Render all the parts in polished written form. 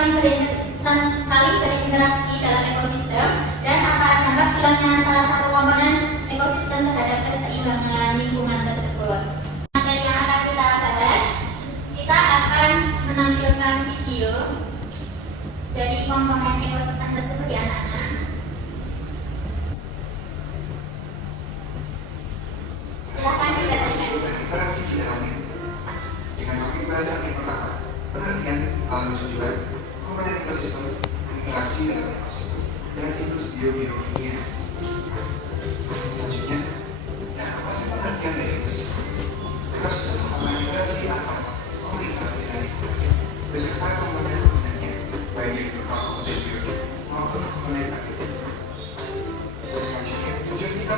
saling berinteraksi dalam ekosistem dan akan dampak hilangnya salah satu komponen ekosistem terhadap keseimbangan lingkungan tersebut. Materi yang akan kita bahas, kita akan menampilkan video dari komponen ekosistem tersebut ya anak-anak. Silakan dibacakan. Interaksi di dalamnya dengan topik bahasan yang pertama, pengertian lalu tujuan komponen ekosistem, interaksi dalam ekosistem dan siklus biokimia. Selanjutnya, apa sih pengertian dari ekosistem? Ekosistem merupakan interaksi antar komunitas dengan lingkungan beserta komponen-komponennya, baik itu komponen biologis maupun komponen aktif. Selanjutnya, tujuan kita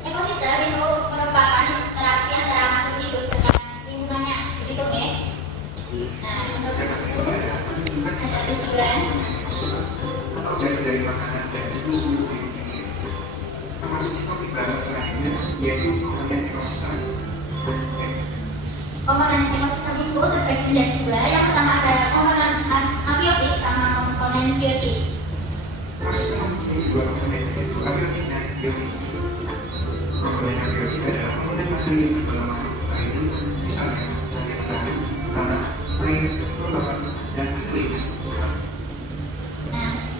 Ekosistem itu merupakan interaksi antara makhluk hidup dengan lingkungannya, begitu ya? Untuk itu ada tujuan atau dari makanan dan siklus biokimia. Memasuki topik bahasan selanjutnya yaitu komponen ekosistem. Komponen ekosistem itu terbagi menjadi dua. Yang pertama ada komponen abiotik sama komponen biotik. Ekosistem mempunyai dua komponen yaitu abiotik dan biotik. Komponen abiotik adalah komponen materi yang dalam makhluk lain, misalnya cahaya matahari, tanah, air, lembab, dan iklim.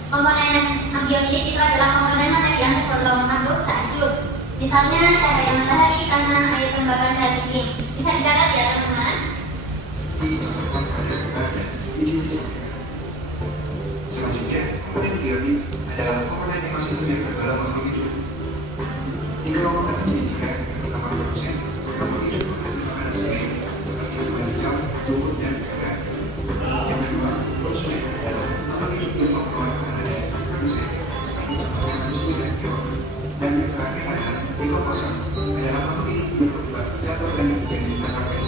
Komponen abiotik itu adalah komponen materi yang tergolong makhluk tak hidup. Misalnya cahaya matahari, tanah, air, kelembaban, dan iklim. Bisa dicatat ya teman-teman. Ini disebutkan pada dan ini disampaikan. Selanjutnya, komponen biotik adalah komponen ekosistem yang tergolong makhluk hidup. Dikelompokkan menjadi tiga, pertama produsen, makhluk hidup menghasilkan makanan sendiri, seperti hewan, tumbuh, dan ikan. Yang kedua, konsumen adalah makhluk hidup yang memperoleh makanan dari produsen, seperti contohnya manusia dan hewan. Dan yang terakhir adalah dekomposan, adalah makhluk hidup yang berubah zat organik menjadi makanan.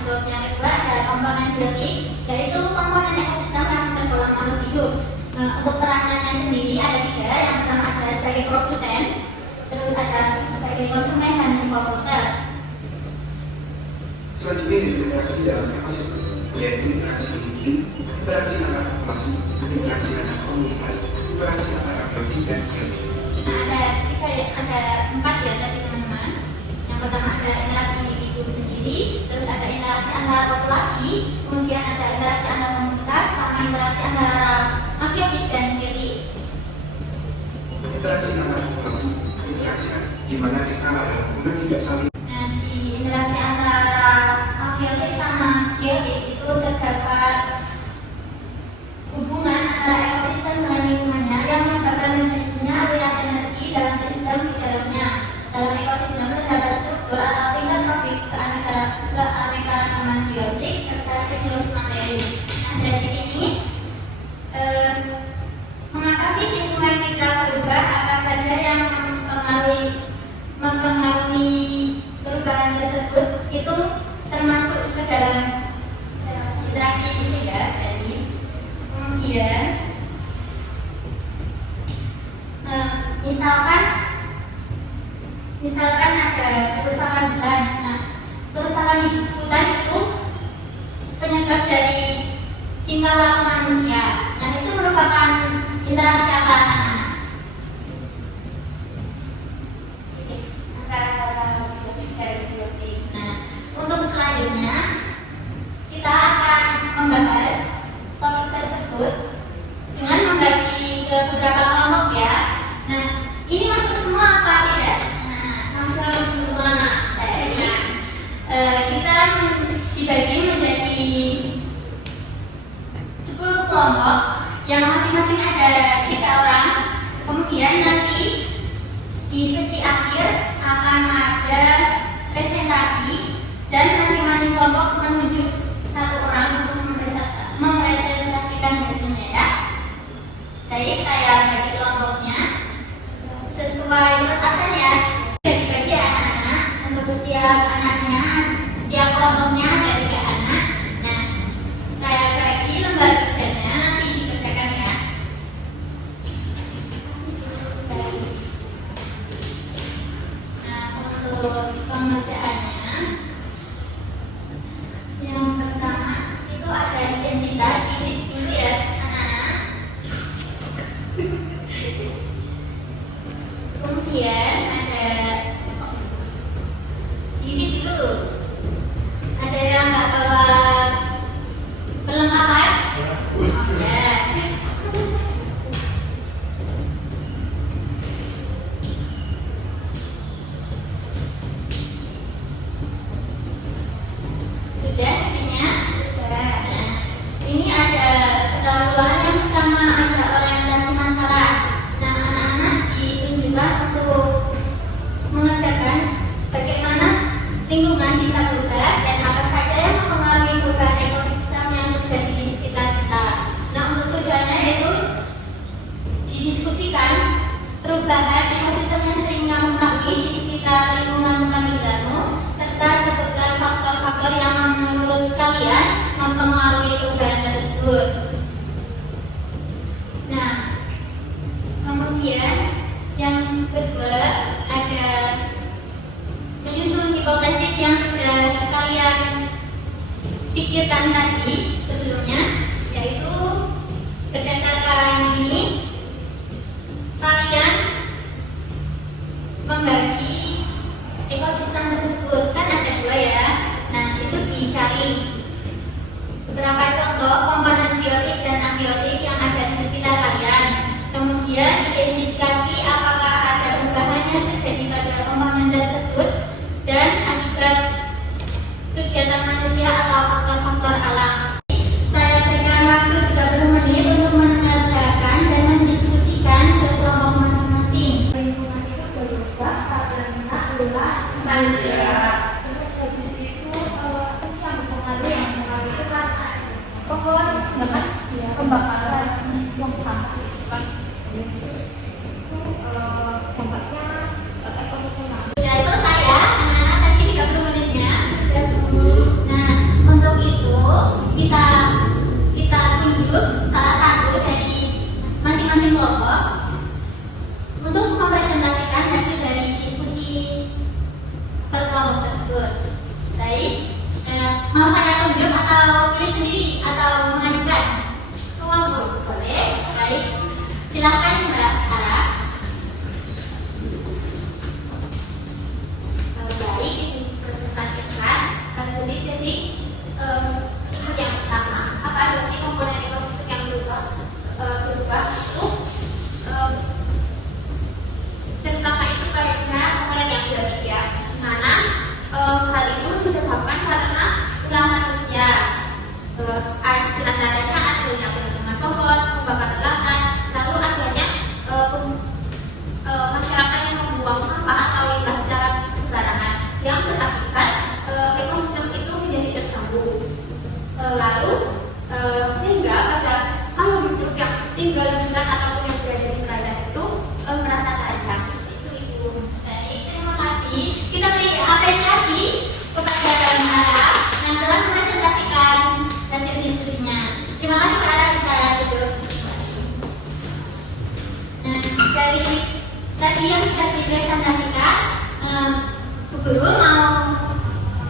Untuk yang kedua adalah komponen biotik, yaitu komponen ekosistem yang tergolong makhluk hidup. Untuk peranannya sendiri ada tiga. Yang pertama ada sebagai produsen, terus ada sebagai konsumen dan dekomposer. Selanjutnya interaksi dalam ekosistem, yaitu interaksi individu, interaksi antar populasi, interaksi antar komunitas, interaksi antara biotik dan biotik. Ada empat ya tadi teman-teman. Yang pertama ada interaksi individu sendiri, terus ada interaksi antara populasi, kemudian ada interaksi antar komunitas, sama interaksi antara abiotik dan biotik. Interaksi antar populasi, interaksi di mana kita adalah hubungan tidak saling. Di interaksi antara abiotik sama biotik itu terdapat hubungan antara ekosistem dengan lingkungannya yang menyebabkan terjadinya aliran energi dalam sistem di dalamnya. Dalam ekosistem terdapat struktur atau tingkat trofik keanekaragaman biotik serta siklus materi. Dari sini mengatasi lingkungan kita berubah, apa saja yang mempengaruhi perubahan tersebut itu termasuk ke dalam interaksi itu ya tadi. Kemudian misalkan ada kerusakan hutan. Kerusakan hutan itu penyebab dari tingkah laku manusia. Itu merupakan interaksi apa anak-anak? Untuk selanjutnya kita akan membahas topik tersebut dengan membagi ke beberapa kelompok ya. Ini masuk semua apa tidak? Masuk semua. Jadi kita dibagi menjadi 10 kelompok yang masing-masing ada 3 orang. Kemudian nanti di sesi akhir akan ada presentasi dan masing-masing kelompok menunjuk 1 orang untuk pikirkan tadi sebelumnya, yaitu berdasarkan ini kalian membagi ekosistem tersebut, kan ada dua ya. Nah, itu dicari beberapa contoh komponen biotik dan abiotik yang ada di sekitar kalian. Kemudian identifikasi apakah ada perubahan yang terjadi pada komponen tersebut dan akibat kegiatan manusia atau faktor-faktor alam. Saya berikan waktu 30 menit untuk mengerjakan dan mendiskusikan ke kelompok masing-masing. Lingkungan itu berubah karena ulah manusia. Terus habis itu apa sih yang mempengaruhi? Yang mempengaruhi itu kan pohon, ya kan? Ya, pembakaran buang sampah itu kan. Terus itu dampaknya ekosistem. Sudah selesai ya, anak-anak, tadi 30 menitnya. Nah, untuk itu kita tunjuk salah satu dari masing-masing kelompok untuk mempresentasikan hasil dari diskusi per kelompok tersebut. Baik, mau saya tunjuk atau pilih sendiri atau mengajukan? Kelompok boleh. Baik, silakan Mbak Sarah. Baik, dipresentasikan. Jadi itu yang pertama. Apa aja sih komponen ekosistem yang berubah itu? Terutama itu pada komponen yang biotik ya, di mana hal itu disebabkan karena ulah manusia. Di antaranya adanya penebangan pohon, pembakaran lahan, lalu adanya masyarakat yang membuang sampah atau limbah secara sembarangan yang berakibat ekosistem itu menjadi terganggu. Lalu sehingga pada makhluk hidup yang tinggal di hutan ataupun yang berada di perairan itu merasa terancam. Itu Ibu. Baik, terima kasih. Kita beri apresiasi kepada Mbak Sarah yang telah mempresentasikan hasil diskusinya. Terima kasih Mbak Sarah, bisa duduk. Nah, dari tadi yang sudah dipresentasikan, Bu Guru mau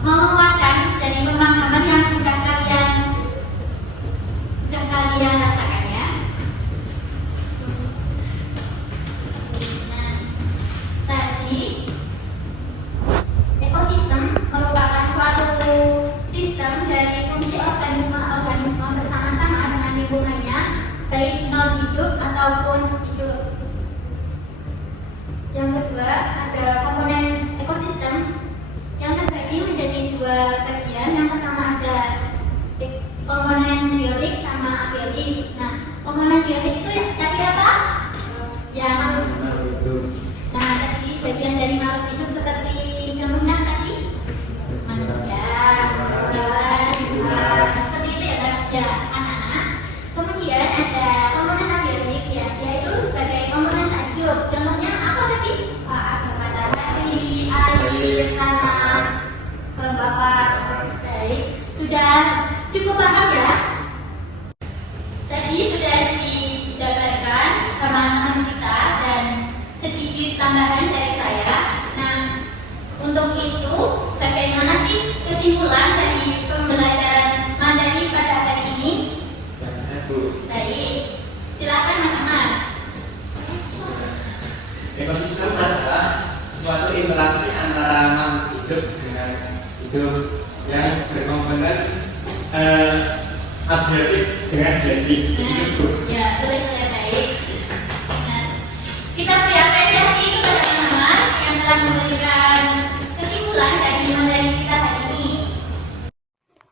menguatkan dari pemahaman yang sudah kalian rasakan ya. Nah, tadi ekosistem merupakan suatu sistem dari fungsi organisme bersama-sama dengan lingkungannya, baik non hidup ataupun hidup. Yang kedua, ada komponen ekosistem yang terbagi menjadi dua bagian. Yang pertama ada komponen biotik sama abiotik. Nah, komponen biotik itu tadi apa? Yang nah, tadi bagian dari makhluk hidup seperti contohnya tadi manusia, hewan, seperti itu ya anak-anak. Kemudian ada komponen abiotik ya, yaitu sebagai komponen tak hidup. Contohnya apa tadi? Ada matahari, air, tanah, kelembapan. Baik, sudah cukup paham ya? Tadi sudah dijabarkan sama teman kita dan sedikit tambahan dari saya. Nah, untuk itu bagaimana sih kesimpulan dari pembelajaran materi pada hari ini? Baik, silakan Mas Ahmad. Ekosistem adalah suatu interaksi antara makhluk hidup dengan hidup yang berkomponen abiotik dengan biotik. Ya, boleh saya baik. Nah, kita beri apresiasi kepada teman-teman yang telah memberikan kesimpulan dari materi kita hari ini.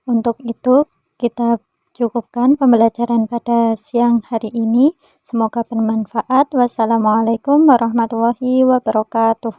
Untuk itu, kita cukupkan pembelajaran pada siang hari ini. Semoga bermanfaat. Wassalamualaikum warahmatullahi wabarakatuh.